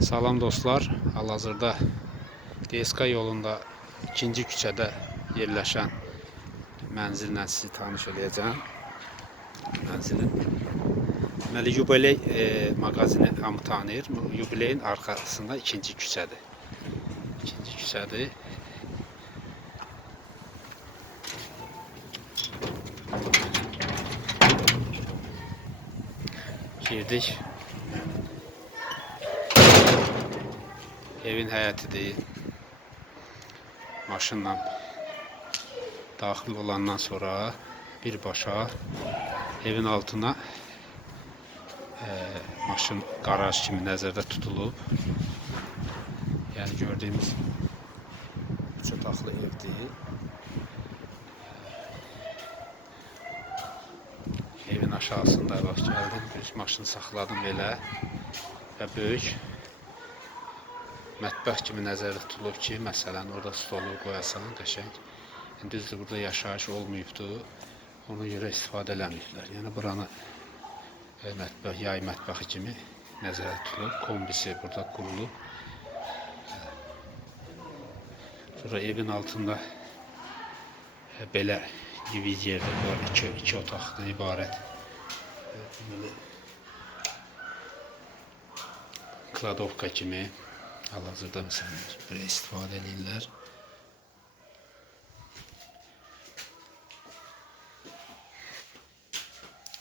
Salam dostlar, hal-hazırda DSK yolunda ikinci küçədə yerləşən mənzillə sizi tanış edəcəm. Mənzilin deməli Yubiley mağazini hamı tanıyır. Yubileyin arxasında ikinci küçədir. İkinci küçədir. Girdik. Evin həyətidir. Maşınla daxil olandan sonra birbaşa evin altına maşın garaj kimi nəzərdə tutulub. Yəni gördüyümüz 3 otaqlı evdir. Evin aşağısında bax gəldim, bir maşını saxladım belə və böyük mətbəx kimi nəzərdə tutulub ki, məsələn orada stolu qoyasan, qəşəng. Düzdür, burada yaşayış olmayıbdır, ona görə istifadə eləməyiblər. Yəni buranı mətbəx, yay mətbəxi kimi nəzərdə tutulub, kombisi burada qurulub. Sonra evin altında belə diviz yerdə var, iki otaqdan ibarət. Kladovka kimi hal-hazırda məsələn belə istifadə edirlər.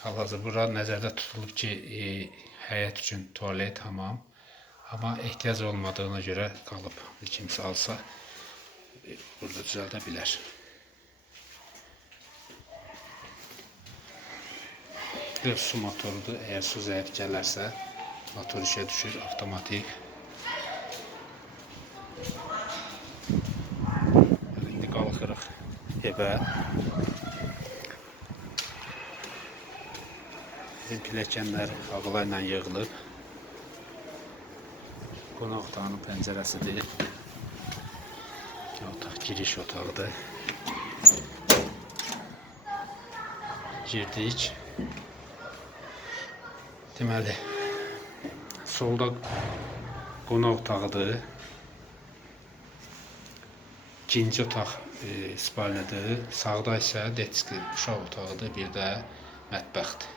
Hal-hazırda bura nəzərdə tutulub ki, həyət üçün tualet, hamam. Amma ehtiyac olmadığına görə qalıb. Kimsə alsa burada düzəldə bilər. Bir su motorudur. Əgər su zəif gələrsə, motor işə düşür, avtomatik. İndi qalxırıq evə. Bizim pilləkənlər ağlayla yığılıb. Qonaq otağının pəncərəsidir. Otaq giriş otağıdır. Girdik. Deməli, solda qonaq otağıdır. İkinci otaq spalnidir. Sağda isə detski uşaq otağıdır. Bir də mətbəxdir.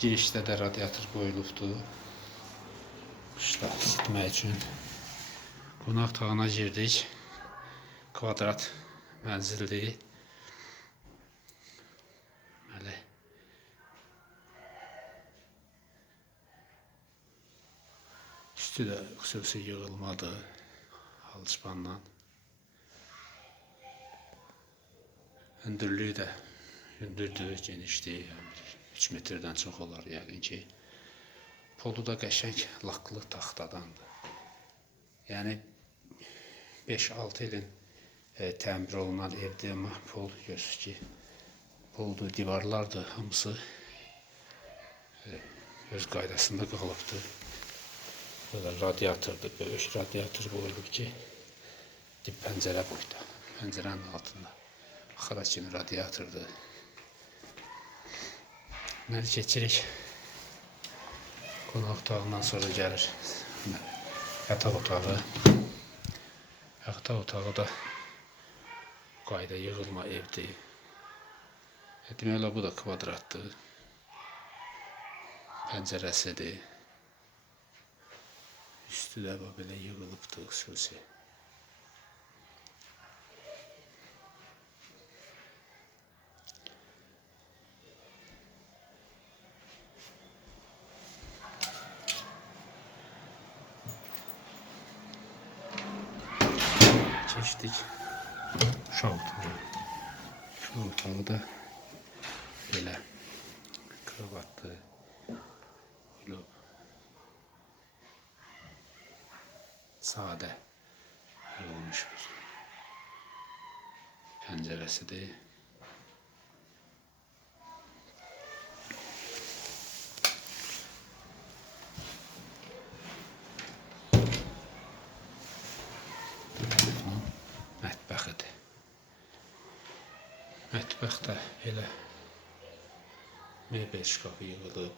Girişdə də radiator qoyulubdur. Qışda isitmək üçün. Qonaq otağına girdik. Kvadrat mənzildir. Üstü də xüsusi yığılmadır. Alçıpandan. Hündürlüyü də hündürdür, genişdir. 3 metrdən çox olar yəqin ki. Polu da qəşəng laklı taxtadandır. Yəni 5-6 ilin təmir olunan evdir, amma pol görürsünüz ki, poldur, divarlardır, hamısı öz qaydasında qalıbdır. Burada radiatordur, böyük radiator qoyulub ki, dib pəncərə boyda, pəncərənin altında. Axıra kimi radiatordur. Deməli keçirik. Qonaq otağından sonra gəlir yataq otağı. Yataq otağı da qayda yığılma evdir. Deməli bu da kvadratdır. Pəncərəsidir. Üstü də belə yığılıbdır xüsusi. Keçdik uşaq otağı. Uşaq otağı da belə kravatlı, sadə olmuş bir pəncərəsidir. Mətbəxidir. Mətbəxdə elə mebel şkafı yığılıb.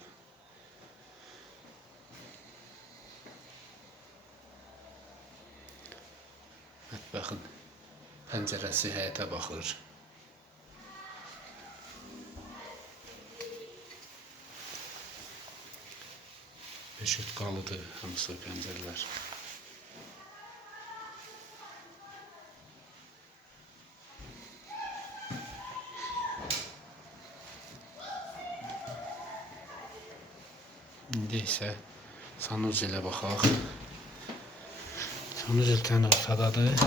mətbəxin pəncərəsi həyətə baxır. Beşirtqalıdır hamısı pəncərələr. İndi isə sanuzelə baxaq. Sanuzel tən ortadadır.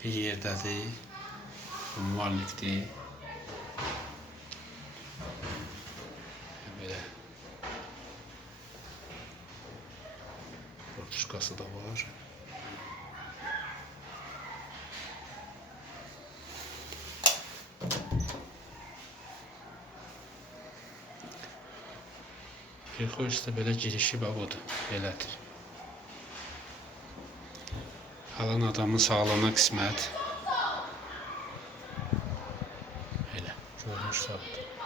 Bir yerdədir. Müvalikdir. Belə. Rotuşkası da var. Bir xoşsa belə girişi bax odur. Belədir. Alan adamın sağlığına qismət. Elə. Görünüş sağdır.